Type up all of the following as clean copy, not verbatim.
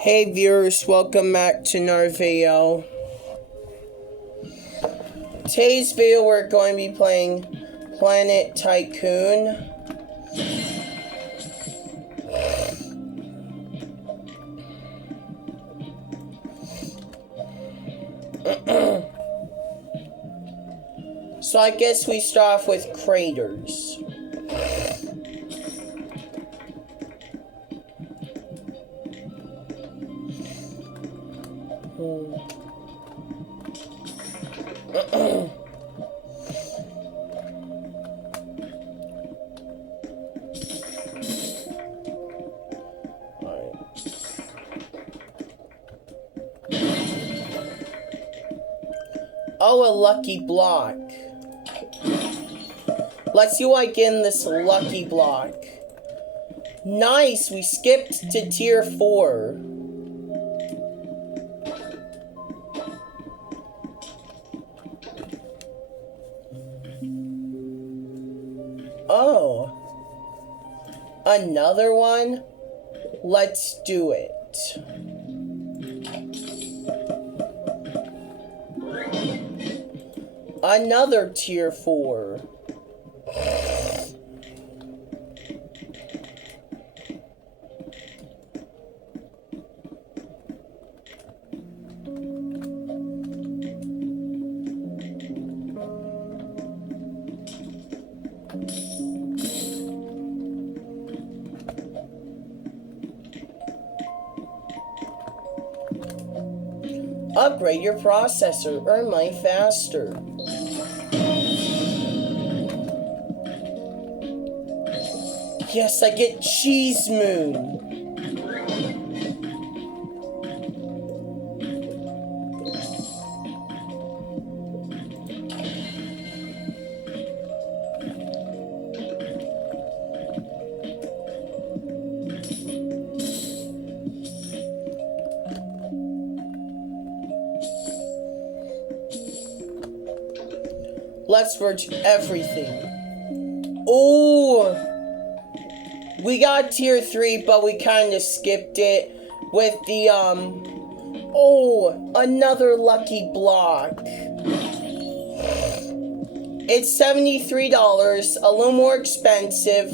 Hey viewers, welcome back to another video. Today's video we're going to be playing Planet Tycoon. So I guess we start off with craters. Oh, a lucky block. Let's see what I get in this lucky block. Nice, we skipped to tier 4. Oh. Another one? Let's do it. Another tier 4. Upgrade your processor, earn money faster. Yes, I get Cheese Moon. Let's merge everything. Oh, we got tier 3, but we kind of skipped it with the, oh, another lucky block. It's $73, a little more expensive,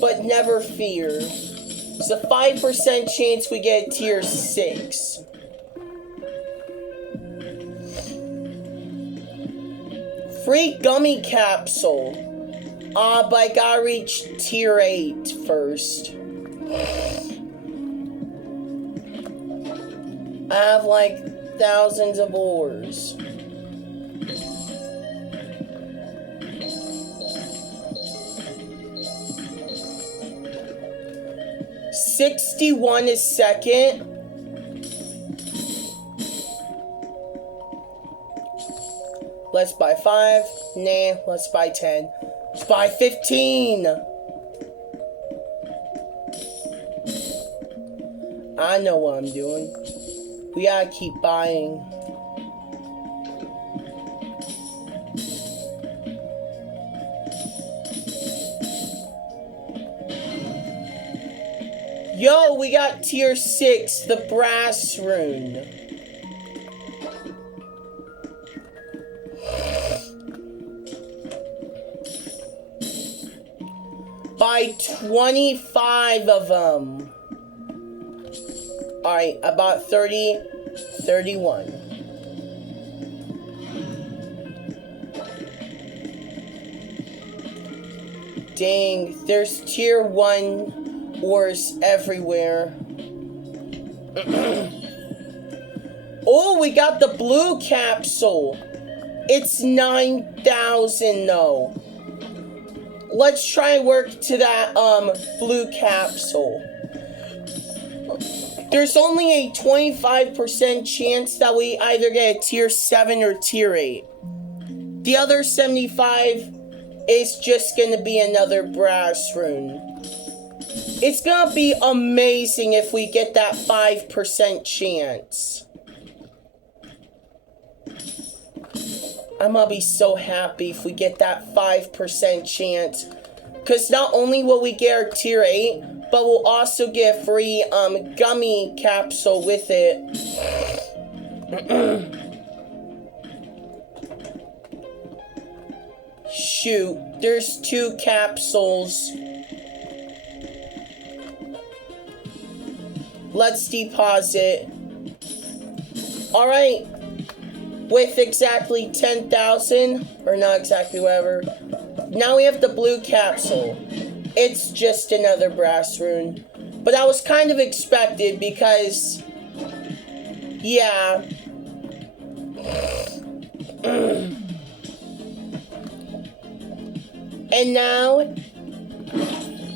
but never fear. It's a 5% chance we get a tier 6. Free gummy capsule. But I gotta reach tier 8 first. I have like thousands of ores. $61 a second. Let's buy 5. Nah, let's buy 10. Let's buy 15. I know what I'm doing. We gotta keep buying. Yo, we got tier 6, the brass rune. Buy 25 of them. Alright, about 30, 31. Dang, there's tier 1 ores everywhere. Oh, we got the blue capsule. It's 9,000 though. Let's try and work to that, blue capsule. There's only a 25% chance that we either get a tier 7 or tier 8. The other 75 is just gonna be another brass rune. It's gonna be amazing if we get that 5% chance. I'm gonna be so happy if we get that 5% chance. Because not only will we get our tier 8, but we'll also get a free gummy capsule with it. Shoot, there's 2 capsules. Let's deposit. Alright. With exactly 10,000, or not exactly, whatever. Now we have the blue capsule. It's just another brass rune. But that was kind of expected because, yeah. And now,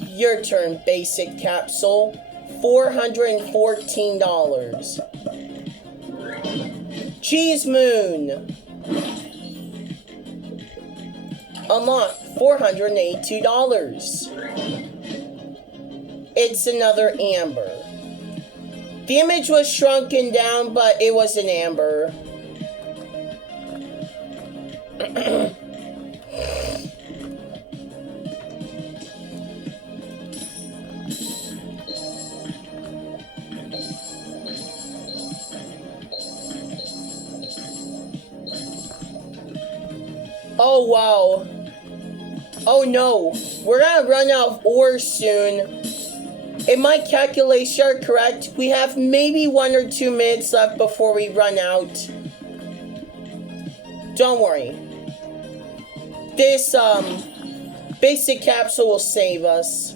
your turn, basic capsule. $414. Cheese Moon. Unlock $482. It's another amber. The image was shrunken down, but it was an amber. Oh wow. Oh no, we're gonna run out of ore soon. If my calculations are correct, we have maybe 1 or 2 minutes left before we run out. Don't worry. This basic capsule will save us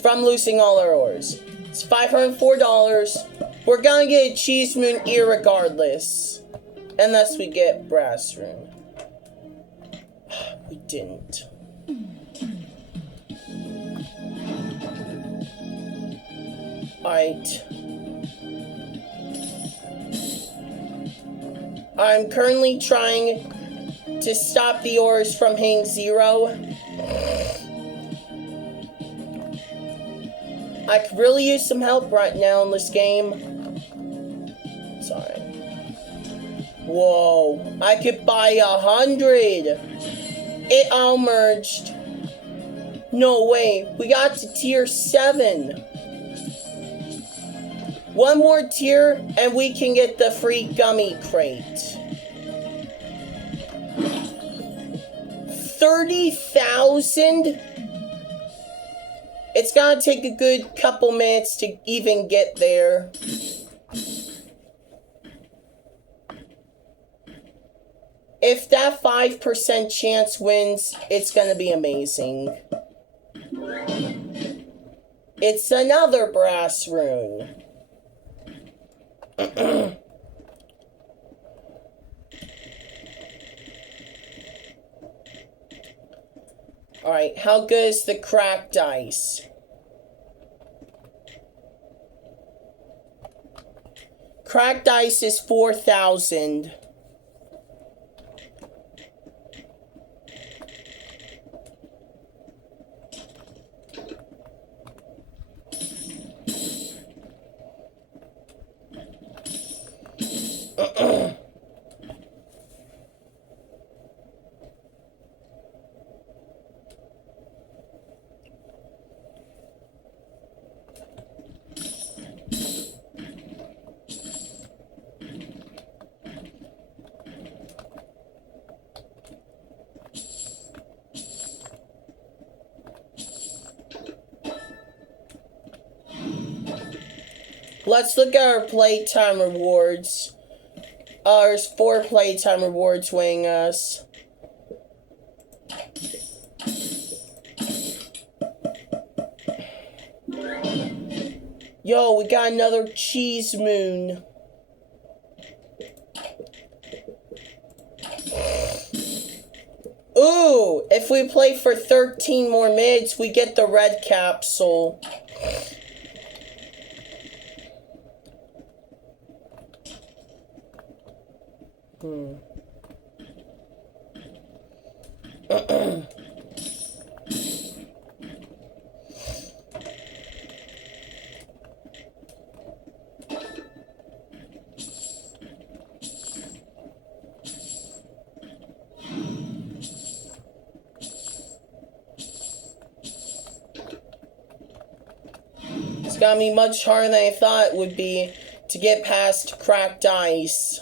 from losing all our ores. It's $504. We're gonna get a Cheese Moon irregardless. Unless we get Brass Rune. We didn't. Alright. I'm currently trying to stop the ores from hitting 0. I could really use some help right now in this game. Sorry. Whoa. I could buy 100. It all merged. No way. We got to tier 7. 1 more tier and we can get the free gummy crate. 30,000? It's gonna take a good couple minutes to even get there. If that 5% chance wins, it's gonna be amazing. It's another brass rune. Alright, how good is the cracked ice? Cracked ice is 4,000. Let's look at our playtime rewards. There's 4 playtime rewards weighing us. Yo, we got another Cheese Moon. Ooh, if we play for 13 more minutes, we get the red capsule. gonna be much harder than I thought it would be to get past cracked ice.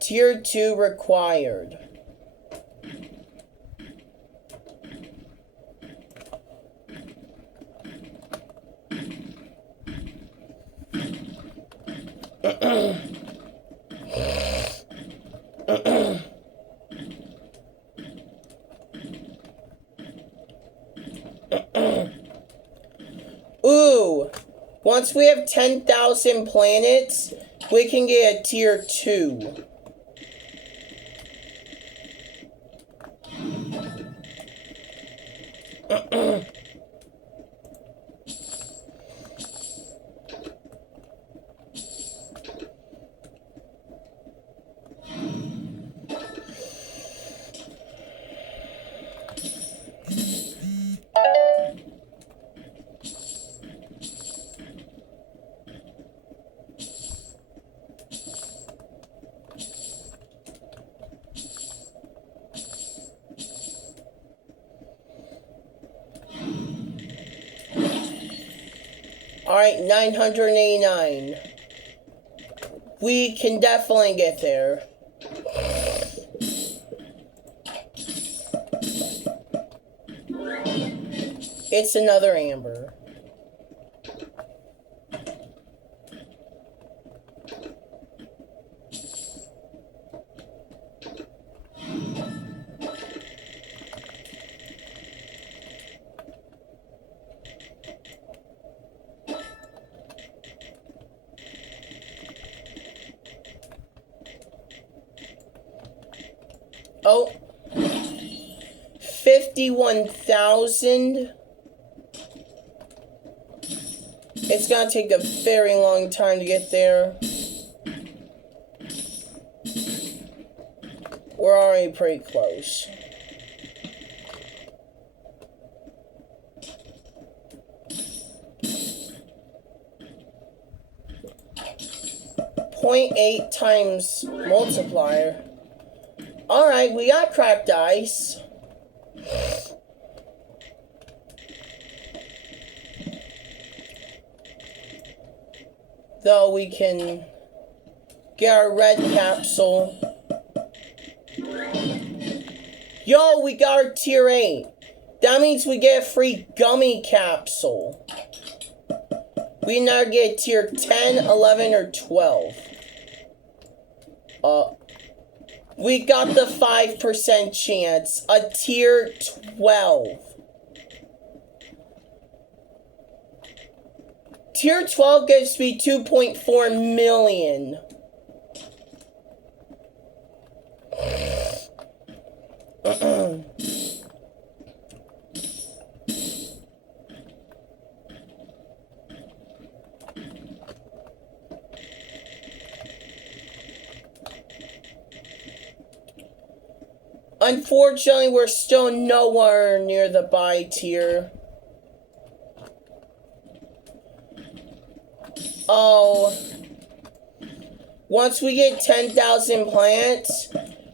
Tier 2 required. Ooh! Once we have 10,000 planets, we can get a tier 2. Alright, 989. We can definitely get there. It's another amber. Oh, 51,000. It's gonna take a very long time to get there. We're already pretty close. .8 times multiplier. Alright, we got cracked ice. Though we can get our red capsule. Yo, we got our tier 8. That means we get a free gummy capsule. We now get tier 10, 11, or 12. We got the 5% chance. A tier 12. Tier 12 gives me 2.4 million. Unfortunately, we're still nowhere near the buy tier. Oh. Once we get 10,000 plants,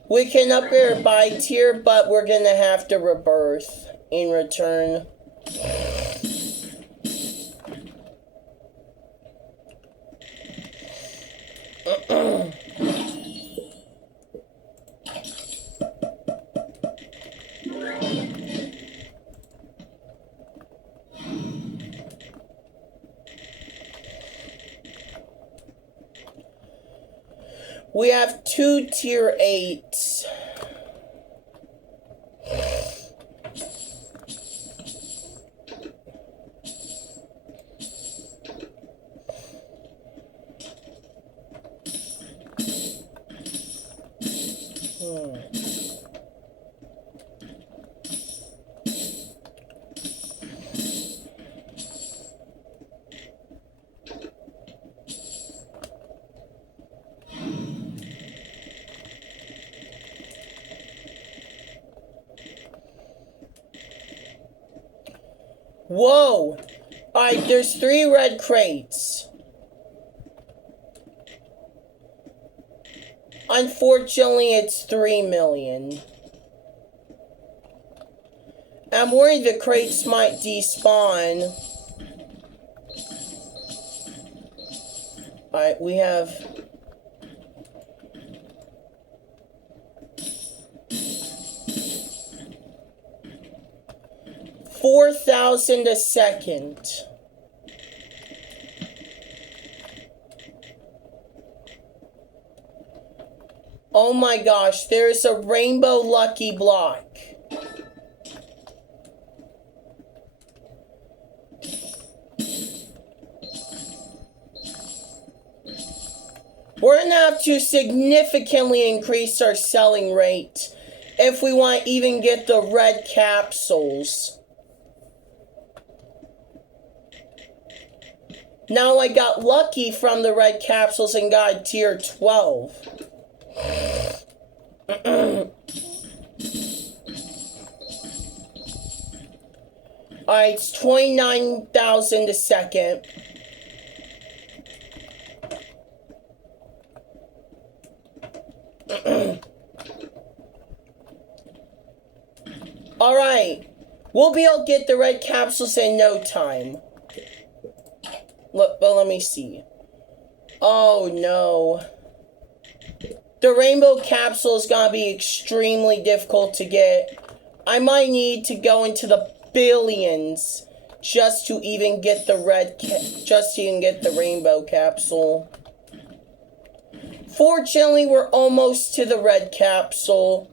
we can upgrade our buy tier, but we're gonna have to rebirth in return. We have 2 tier 8s. Whoa! Alright, there's 3 red crates. Unfortunately, it's 3 million. I'm worried the crates might despawn. Alright, we have... $4,000 a second. Oh my gosh, there's a rainbow lucky block. We're gonna have to significantly increase our selling rate if we want to even get the red capsules. Now I got lucky from the red capsules and got tier 12. Alright, it's 29,000 a second. Alright, we'll be able to get the red capsules in no time. Look, but let me see. Oh no. The rainbow capsule is gonna be extremely difficult to get. I might need to go into the billions just to even get the rainbow capsule. Fortunately, we're almost to the red capsule.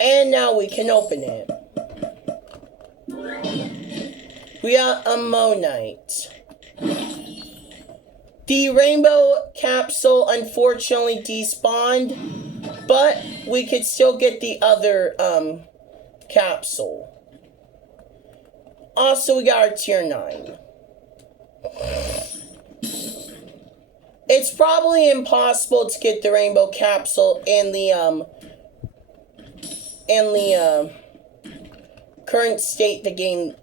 And now we can open it. We got a Monite. The rainbow capsule unfortunately despawned, but we could still get the other capsule. Also, we got our tier 9. It's probably impossible to get the rainbow capsule in the current state the game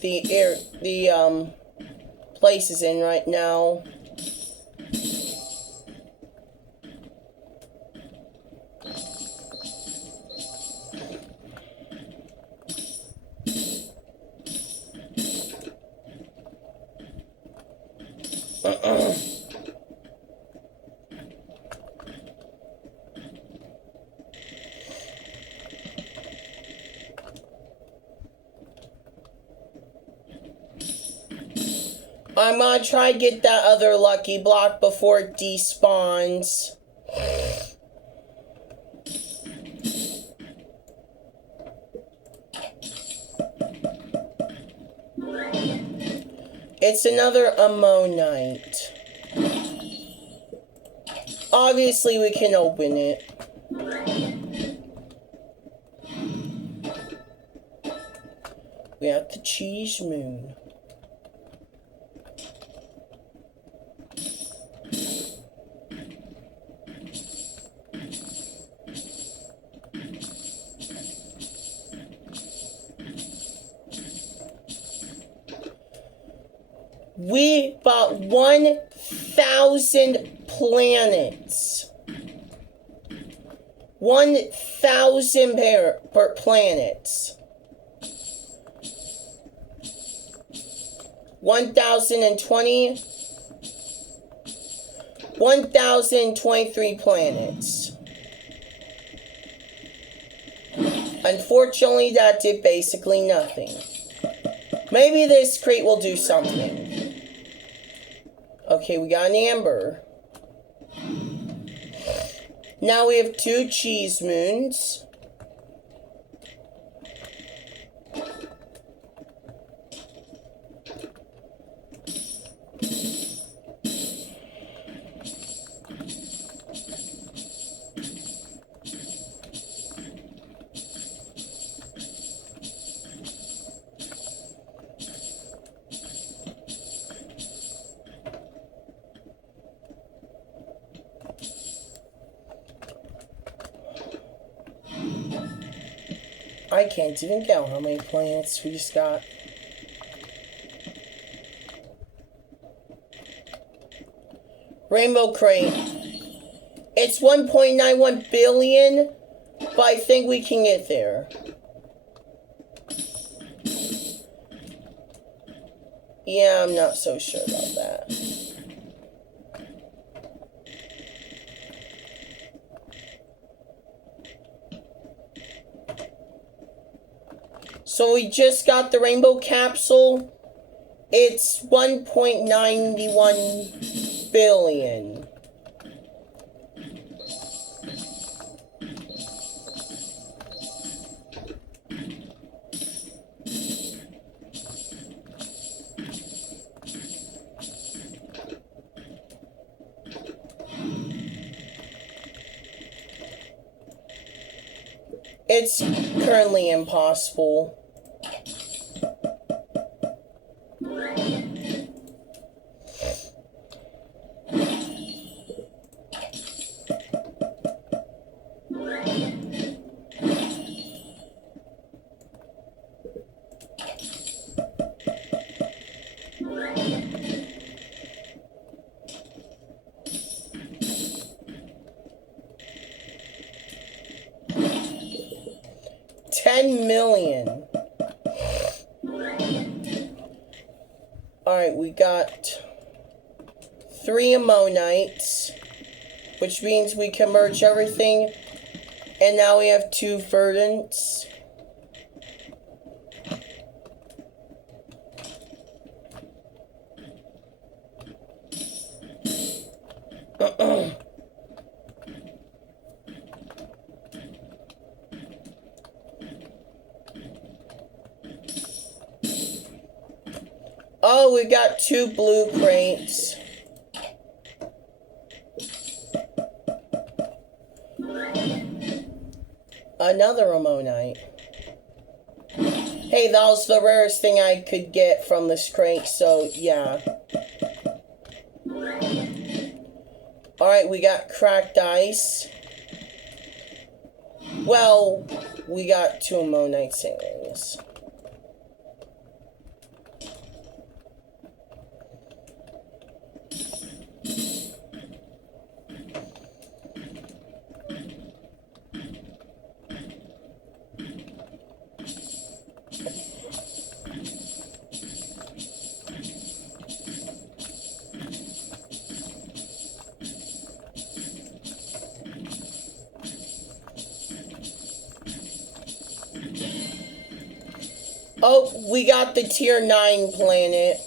the place is in right now. I'm gonna try to get that other lucky block before it despawns. It's another ammonite. Obviously, we can open it. We have the cheese moon. We bought 1,000 planets. 1,000 per planets. 1,020. 1,023 planets. Unfortunately, that did basically nothing. Maybe this crate will do something. Okay, we got an amber. Now we have 2 cheese moons. I can't even count how many planets we just got. Rainbow crate. It's 1.91 billion, but I think we can get there. Yeah, I'm not so sure about that. So we just got the rainbow capsule. It's 1.91 billion. It's currently impossible. $10 million. Alright, we got 3 ammonites, which means we can merge everything. And now we have 2 verdants. Oh, we got 2 blue crates. Another ammonite. Hey, that was the rarest thing I could get from this crate, so yeah. Alright, we got cracked ice. Well, we got 2 ammonites anyways. Oh, we got the tier 9 planet.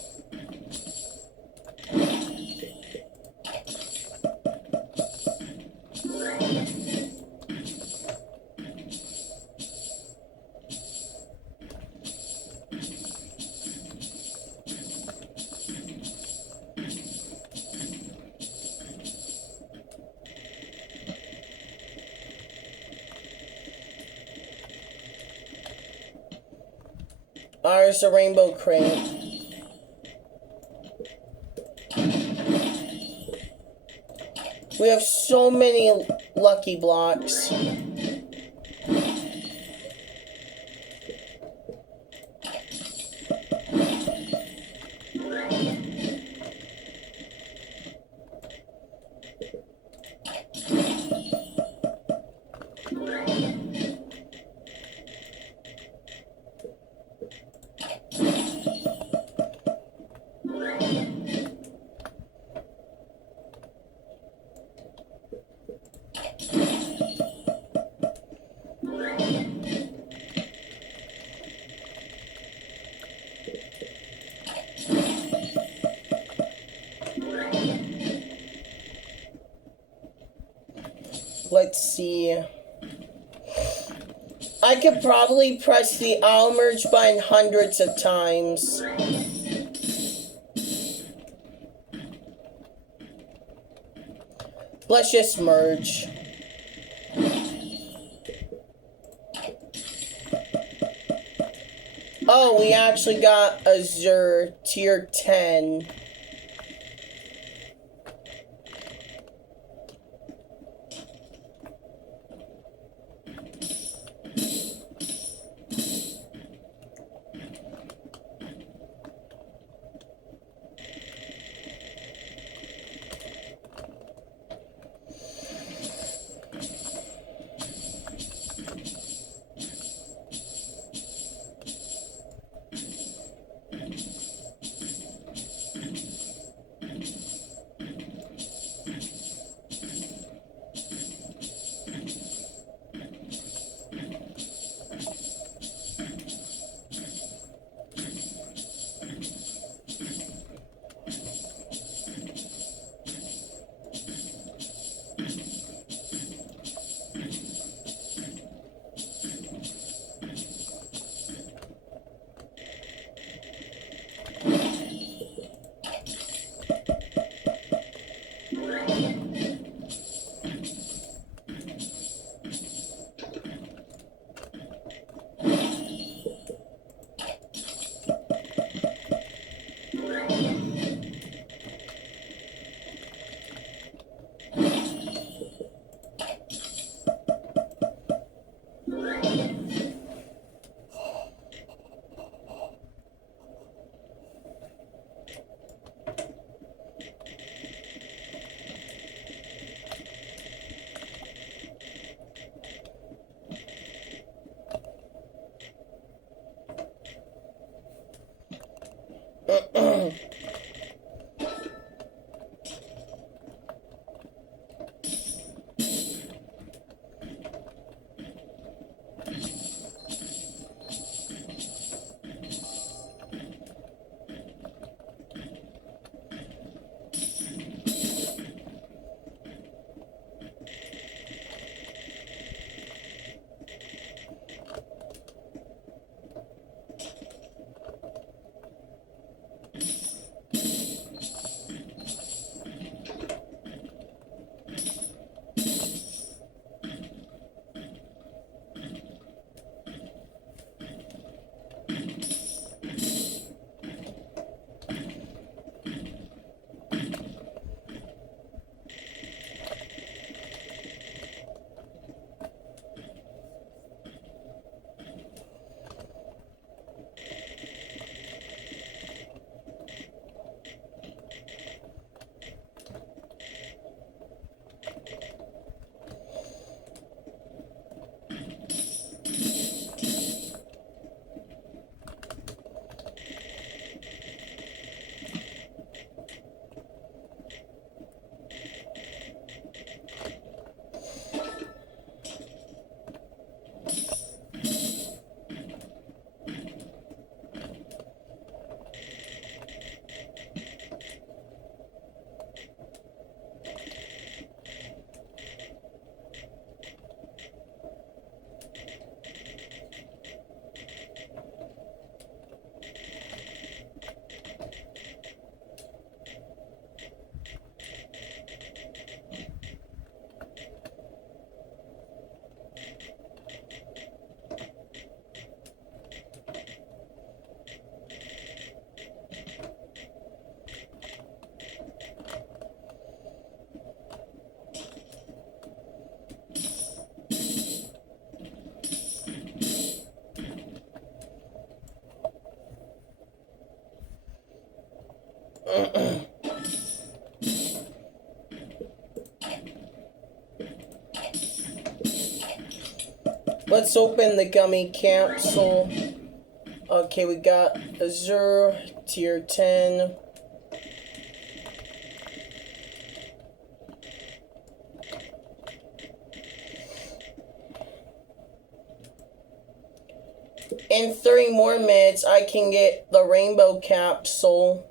There's a rainbow crate. We have so many lucky blocks. Let's see. I could probably press the I'll merge button hundreds of times. Let's just merge. Oh, we actually got Azure tier 10. Let's open the gummy capsule. Okay, we got Azure, tier 10. In 30 more minutes, I can get the rainbow capsule.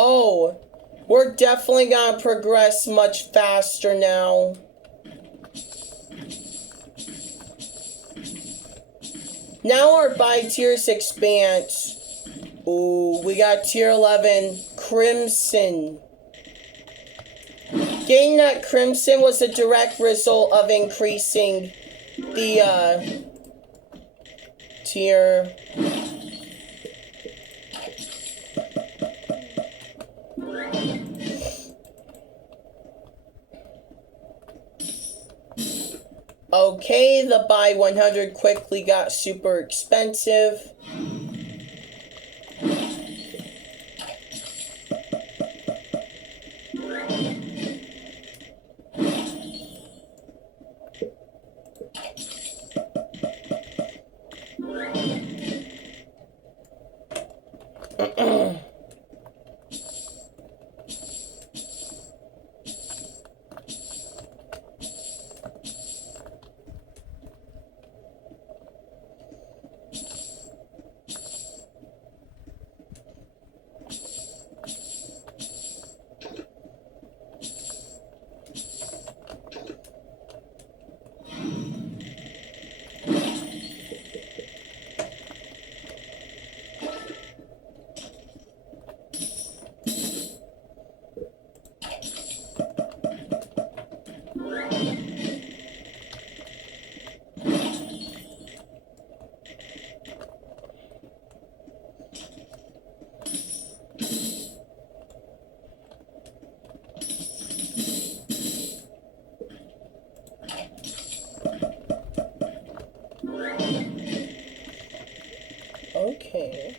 Oh, we're definitely gonna progress much faster now. Now our by tiers expands. Ooh, we got tier 11, Crimson. Getting that Crimson was a direct result of increasing the, tier. Okay, the buy 100 quickly got super expensive. Okay.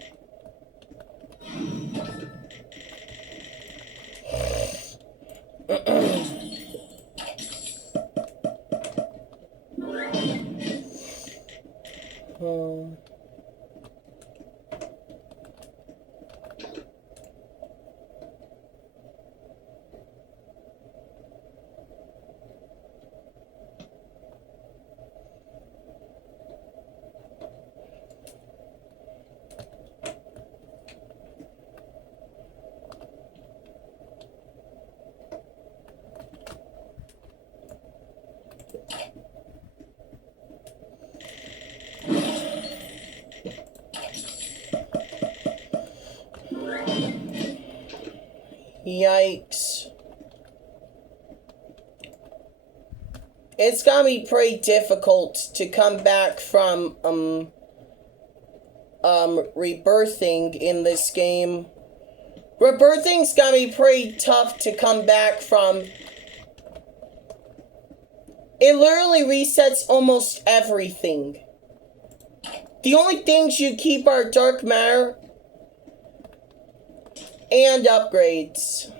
Yikes. It's gonna be pretty difficult to come back from, rebirthing in this game. Rebirthing's gonna be pretty tough to come back from. It literally resets almost everything. The only things you keep are dark matter and upgrades.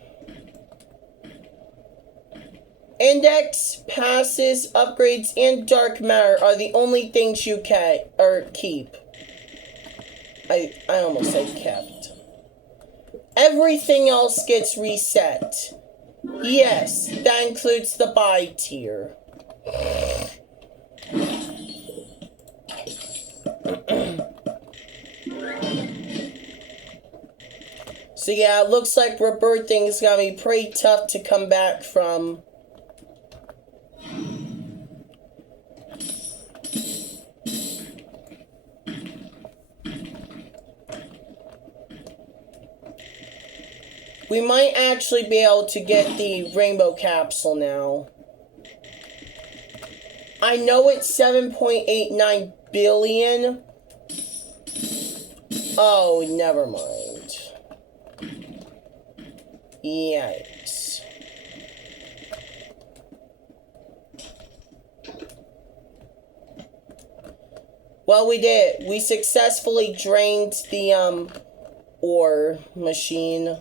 Index, passes, upgrades, and dark matter are the only things you keep. I almost said kept. Everything else gets reset. Yes, that includes the buy tier. So yeah, it looks like rebirthing is gonna be pretty tough to come back from. We might actually be able to get the rainbow capsule now. I know it's 7.89 billion. Oh, never mind. Yikes. Well, we did. We successfully drained the, ore machine.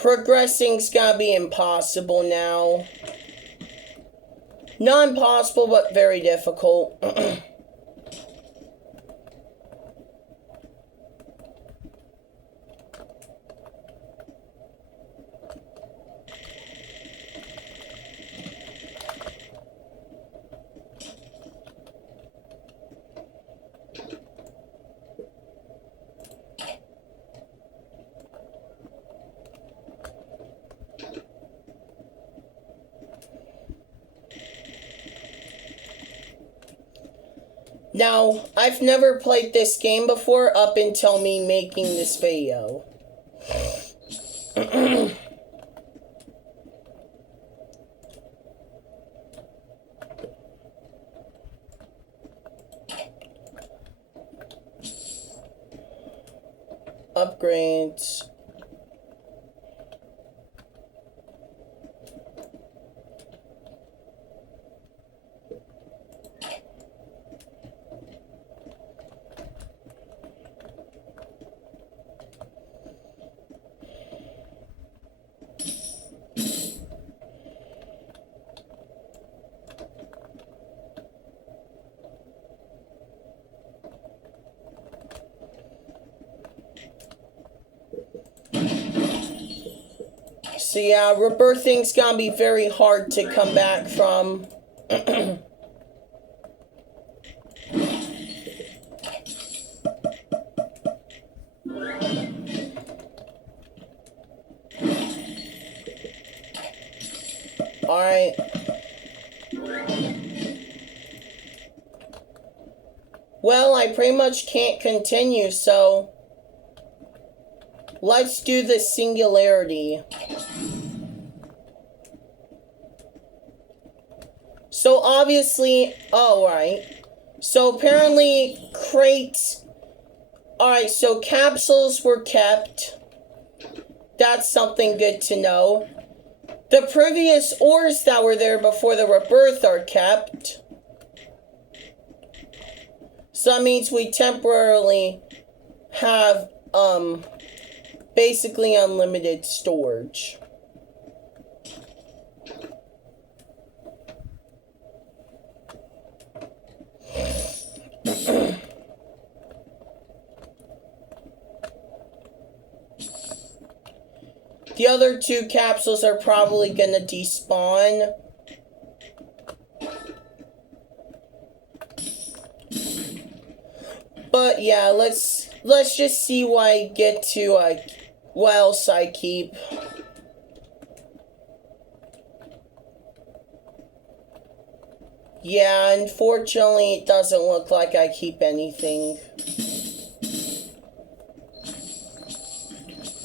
Progressing's gonna be impossible now. Not impossible, but very difficult. Now, I've never played this game before up until me making this video. Upgrades. So yeah, rebirthing's gonna be very hard to come back from. Alright. Well, I pretty much can't continue, so let's do the singularity. So obviously, oh, right. So apparently crates, alright, so capsules were kept. That's something good to know. The previous ores that were there before the rebirth are kept. So that means we temporarily have, basically unlimited storage. The other two capsules are probably gonna despawn. But yeah, let's just see what I get to, what else I keep. Yeah, unfortunately, it doesn't look like I keep anything.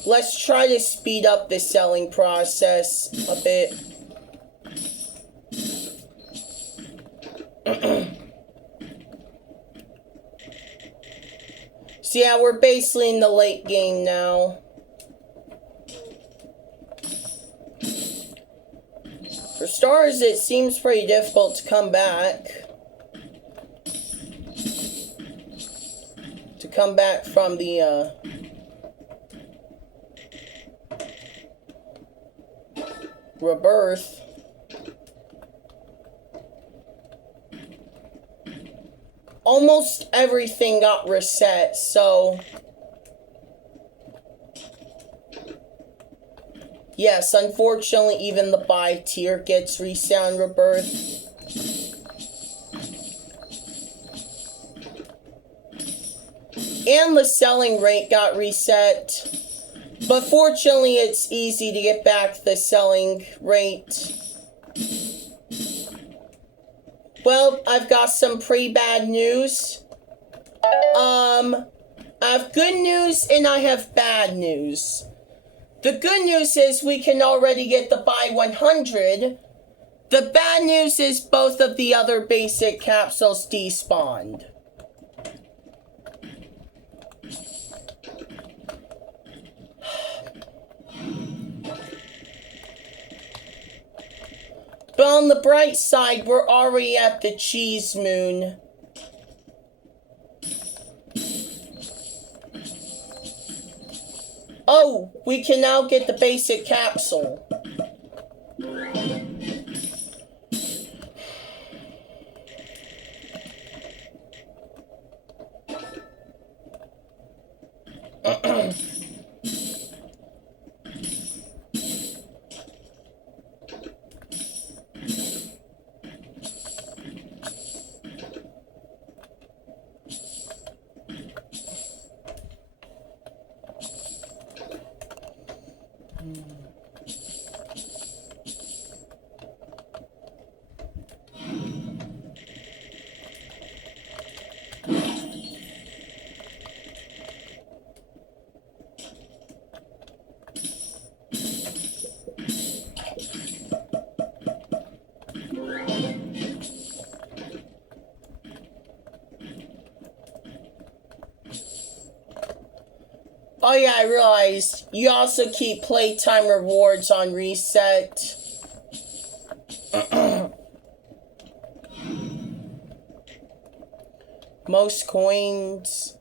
Let's try to speed up the selling process a bit. So yeah, we're basically in the late game now. For stars, it seems pretty difficult to come back. To come back from the, rebirth. Almost everything got reset, so Yes, unfortunately, even the buy tier gets reset and rebirth. And the selling rate got reset. But fortunately, it's easy to get back the selling rate. Well, I've got some pretty bad news. I have good news and I have bad news. The good news is we can already get the buy 100. The bad news is both of the other basic capsules despawned. But on the bright side, we're already at the cheese moon. Oh, we can now get the basic capsule. Oh yeah, I realized you also keep playtime rewards on reset. Most coins.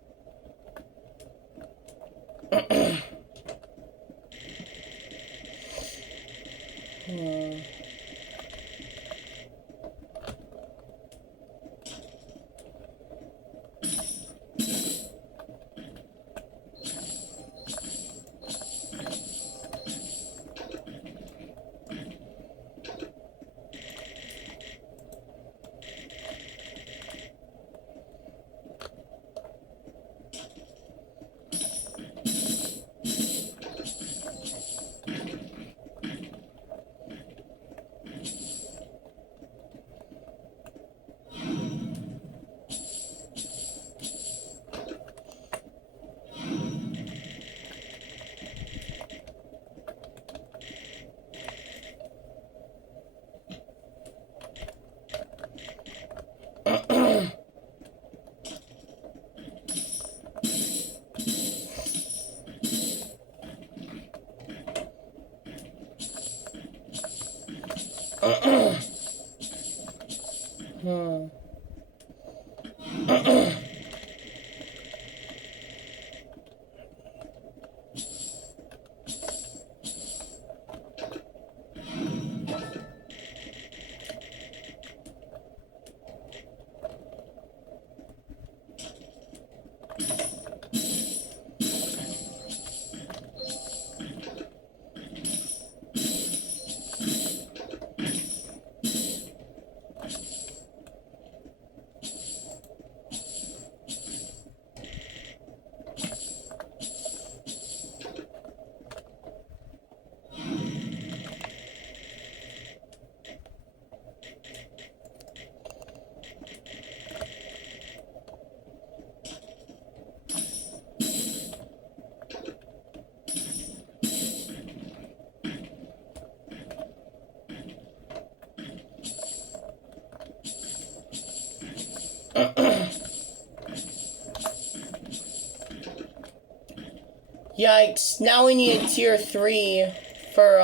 Yikes, now we need a tier 3 for,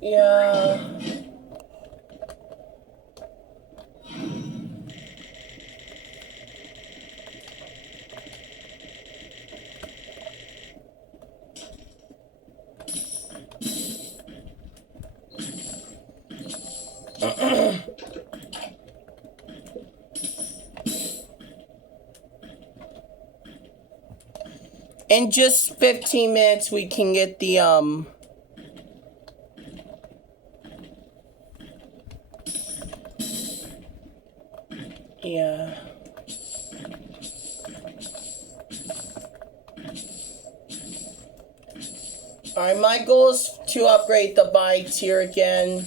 yeah. In just 15 minutes, we can get the, yeah. Alright, my goal is to upgrade the buy tier again.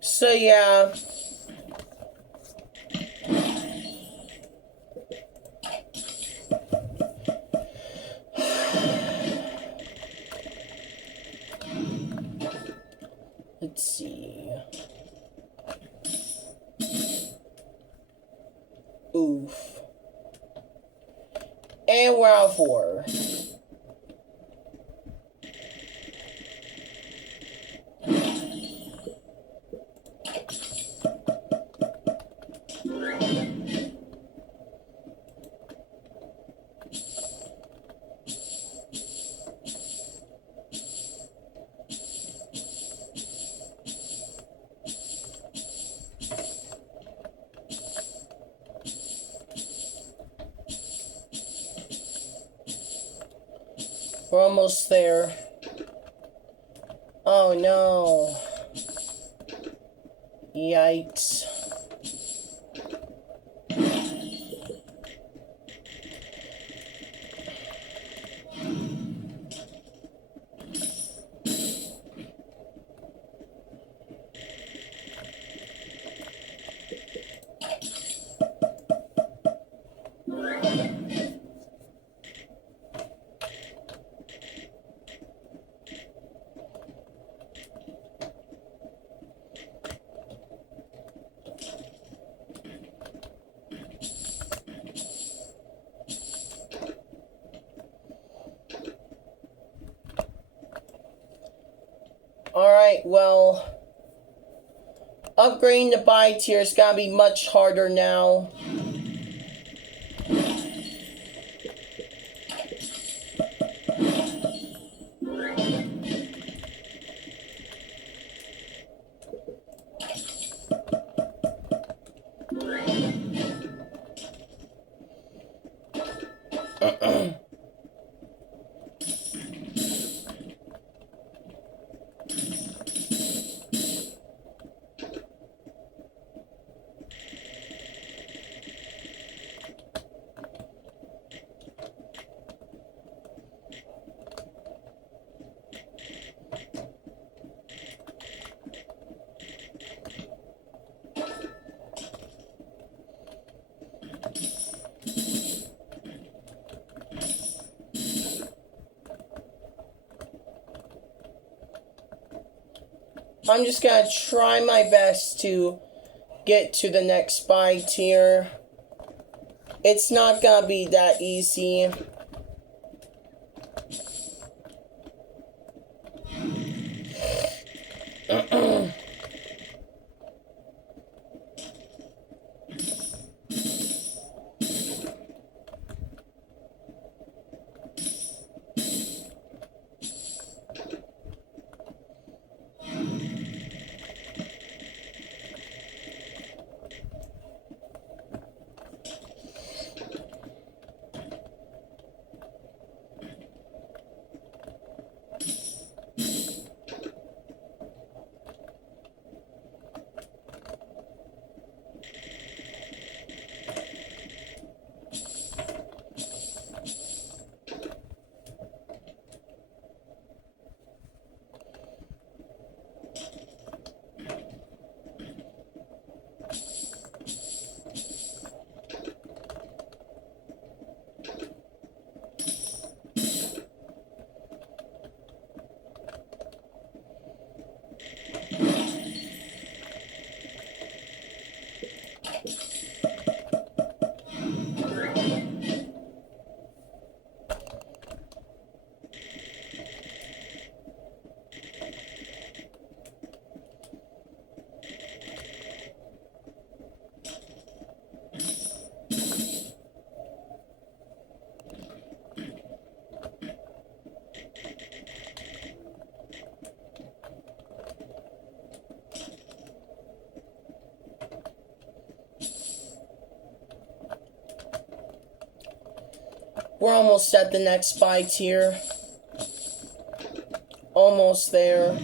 So yeah. Let's see. Oof. And we're out 4. We're almost there. Oh no. Yikes. Alright, well, upgrading the buy tier is gonna be much harder now. I'm just gonna try my best to get to the next spy tier. It's not gonna be that easy. We're almost at the next spy tier. Almost there.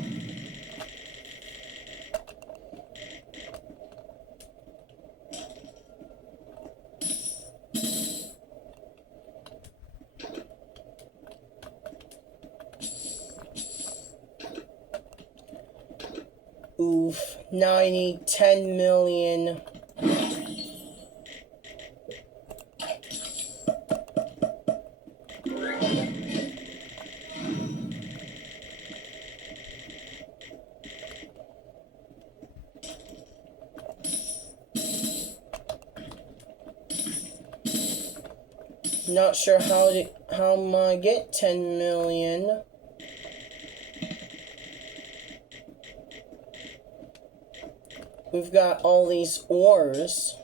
Oof. Now I need 10 million. Not sure how I'm gonna get 10 million. We've got all these ores.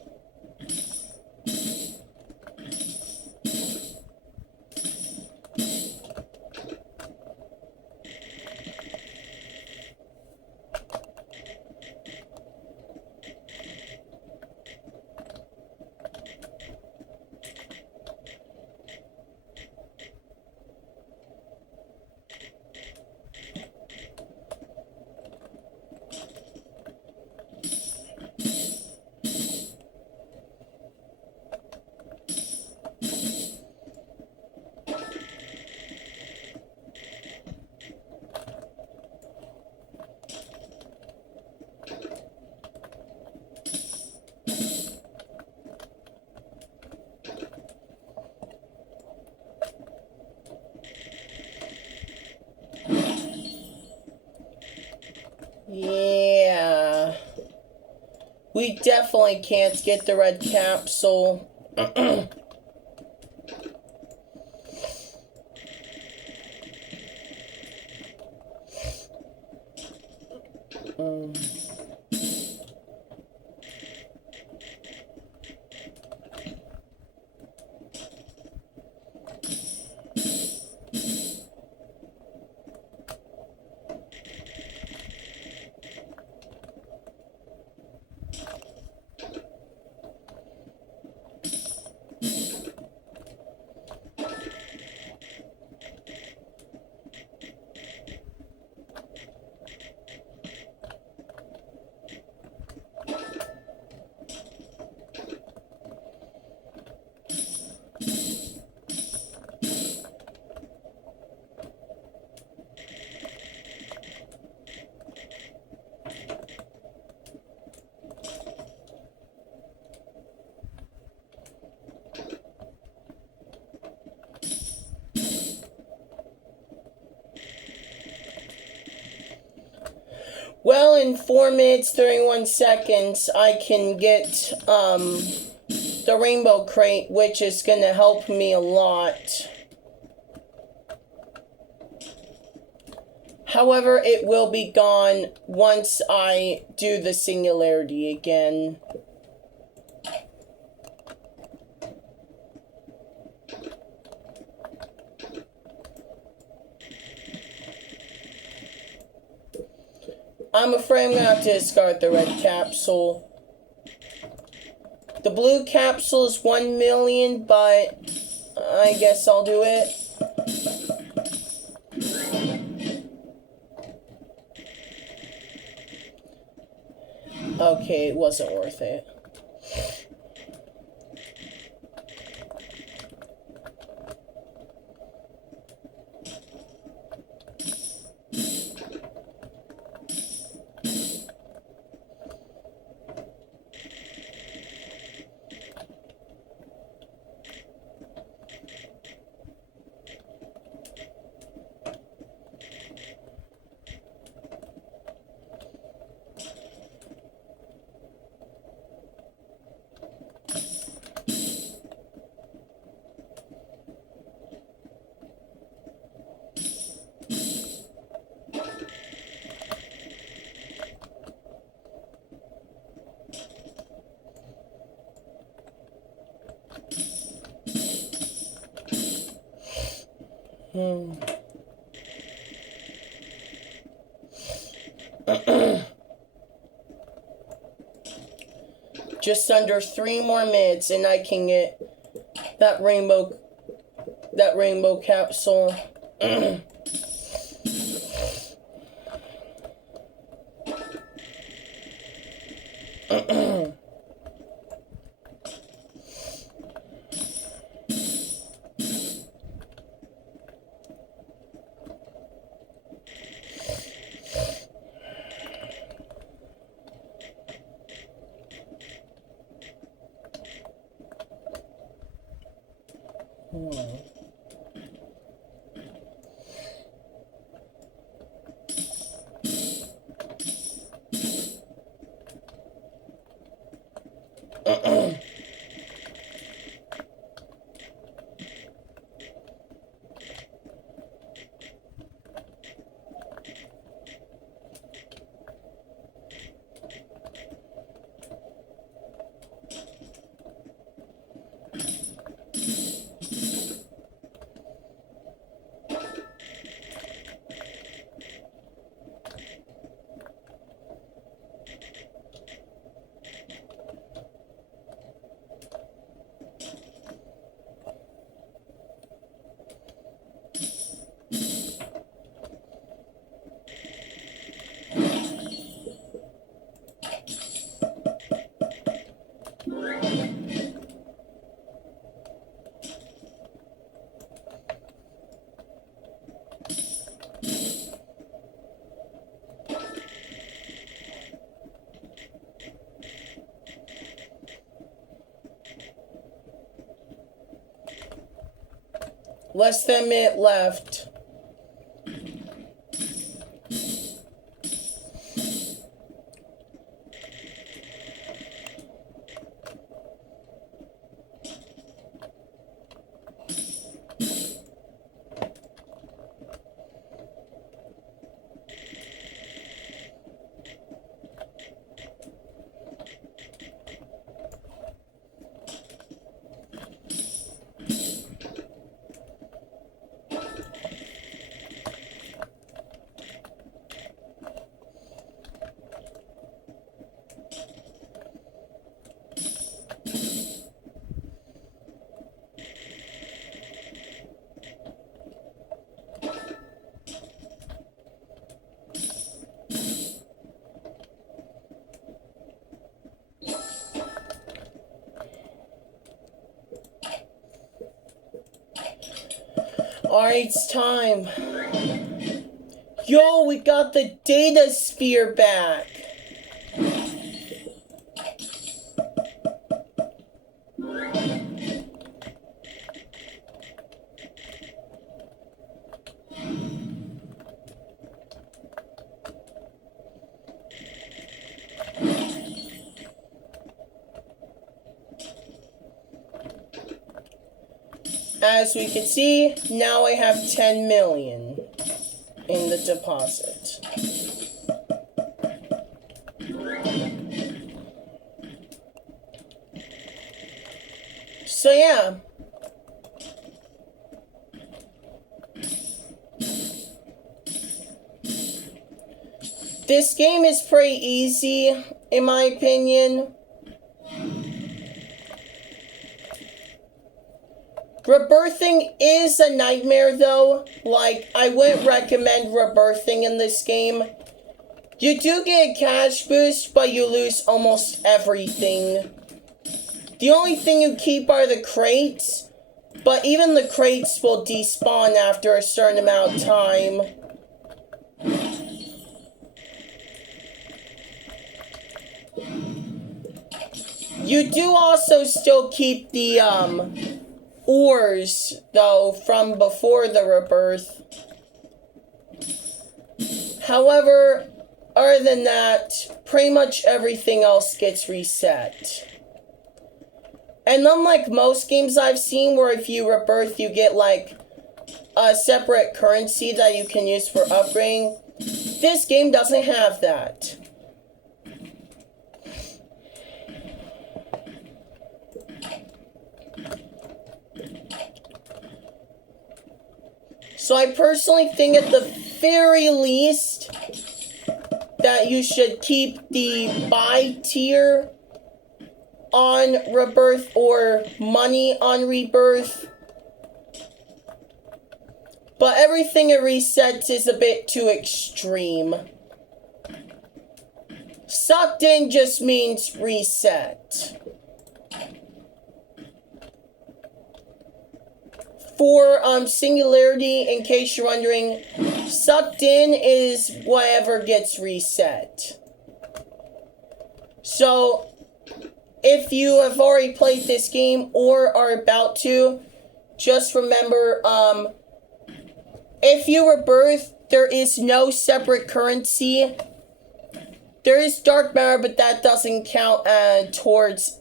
Yeah. We definitely can't get the red capsule. Well, in 4 minutes, 31 seconds, I can get, the rainbow crate, which is gonna help me a lot. However, it will be gone once I do the singularity again. I'm afraid I'm gonna have to discard the red capsule. The blue capsule is 1 million, but I guess I'll do it. Okay, it wasn't worth it. Just under 3 more minutes and I can get that rainbow capsule. Less than a minute left. Alright, it's time. Yo, we got the data sphere back. As we can see, now I have 10 million in the deposit. So yeah. This game is pretty easy, in my opinion. Rebirthing is a nightmare though. Like, I wouldn't recommend rebirthing in this game. You do get a cash boost, but you lose almost everything. The only thing you keep are the crates, but even the crates will despawn after a certain amount of time. You do also still keep the, ores, though, from before the rebirth. However, other than that, pretty much everything else gets reset. And unlike most games I've seen where if you rebirth you get like a separate currency that you can use for upgrading, this game doesn't have that. So I personally think at the very least that you should keep the buy tier on rebirth or money on rebirth. But everything it resets is a bit too extreme. Sucked in just means reset. For singularity, in case you're wondering, sucked in is whatever gets reset. So, if you have already played this game or are about to, just remember, if you rebirth, there is no separate currency. There is dark matter, but that doesn't count towards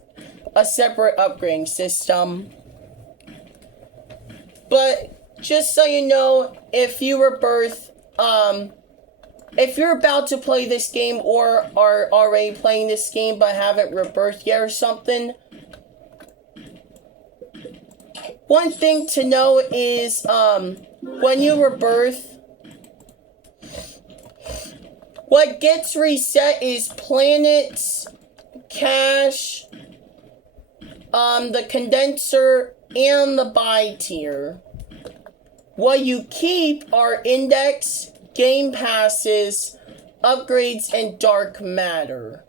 a separate upgrading system. But just so you know, if you rebirth, if you're about to play this game or are already playing this game but haven't rebirthed yet or something, one thing to know is, when you rebirth, what gets reset is planets, cash, the condenser, and the buy tier. What you keep are index, game passes, upgrades, and dark matter.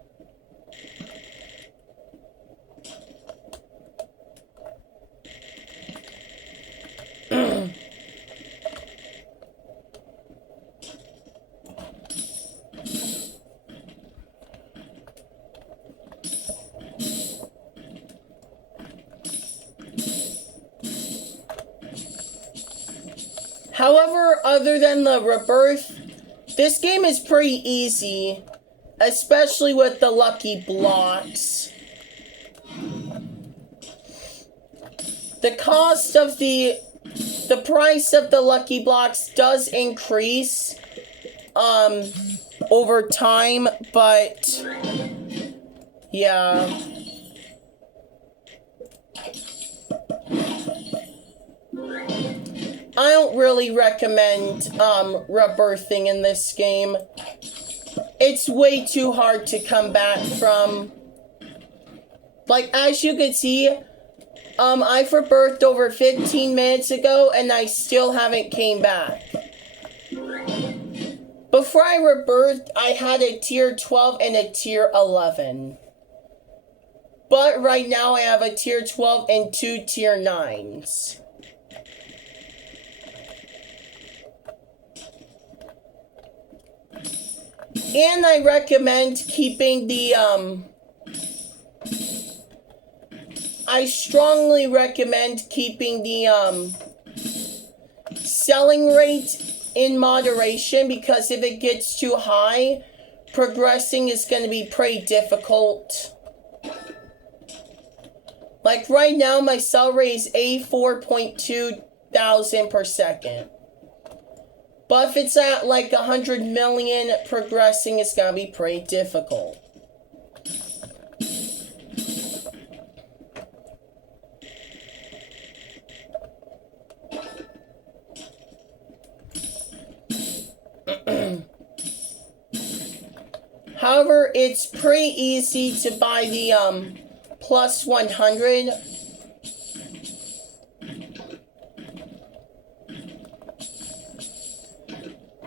However, other than the rebirth, this game is pretty easy, especially with the lucky blocks. The cost of the price of the lucky blocks does increase over time, but yeah. I don't really recommend rebirthing in this game. It's way too hard to come back from. Like, as you can see, I've rebirthed over 15 minutes ago and I still haven't came back. Before I rebirthed, I had a tier 12 and a tier 11. But right now I have a tier 12 and 2 tier 9s. And I recommend keeping the, I strongly recommend keeping the, selling rate in moderation, because if it gets too high, progressing is going to be pretty difficult. Like right now, my cell rate is 84.2 thousand per second. But if it's at like 100 million progressing, it's gonna be pretty difficult. However, it's pretty easy to buy the plus 100.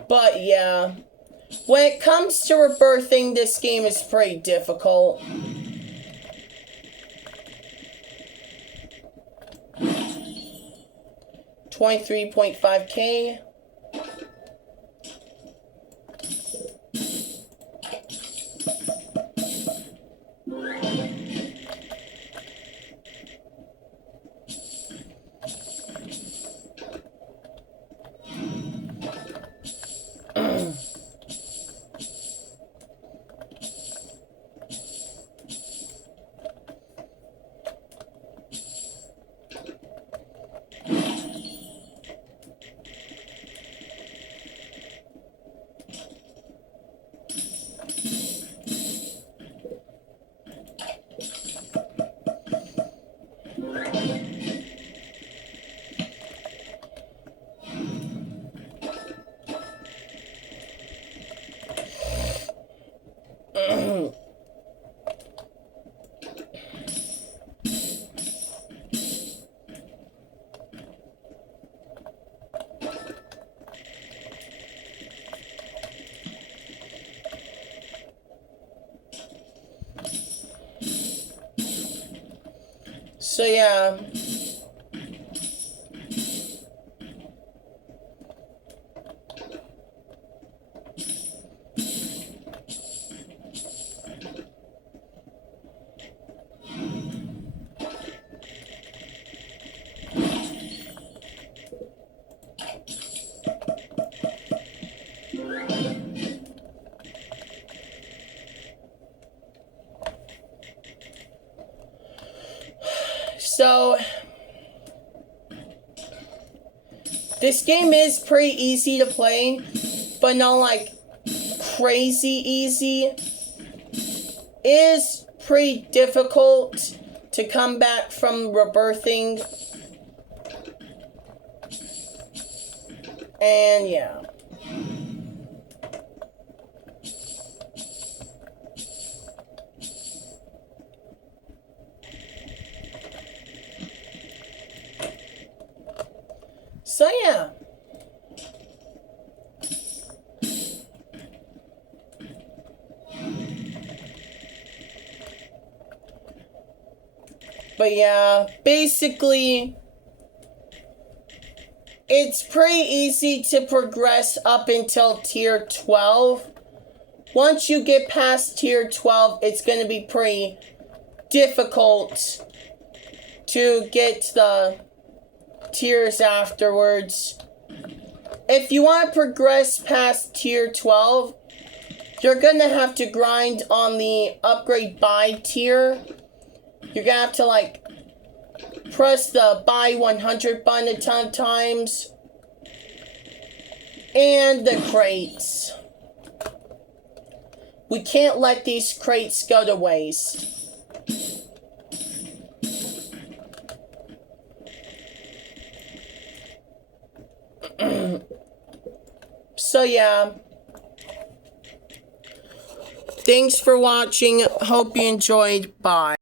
But yeah, when it comes to rebirthing, this game is pretty difficult. $23.5K. So yeah. So, this game is pretty easy to play, but not like crazy easy. It is pretty difficult to come back from rebirthing. And yeah. So yeah. But yeah, basically, it's pretty easy to progress up until tier 12. Once you get past tier 12, it's going to be pretty difficult to get the tiers afterwards. If you want to progress past tier 12, you're gonna have to grind on the upgrade buy tier. You're gonna have to like press the buy 100 button a ton of times. And the crates. We can't let these crates go to waste. So yeah, thanks for watching. Hope you enjoyed. Bye.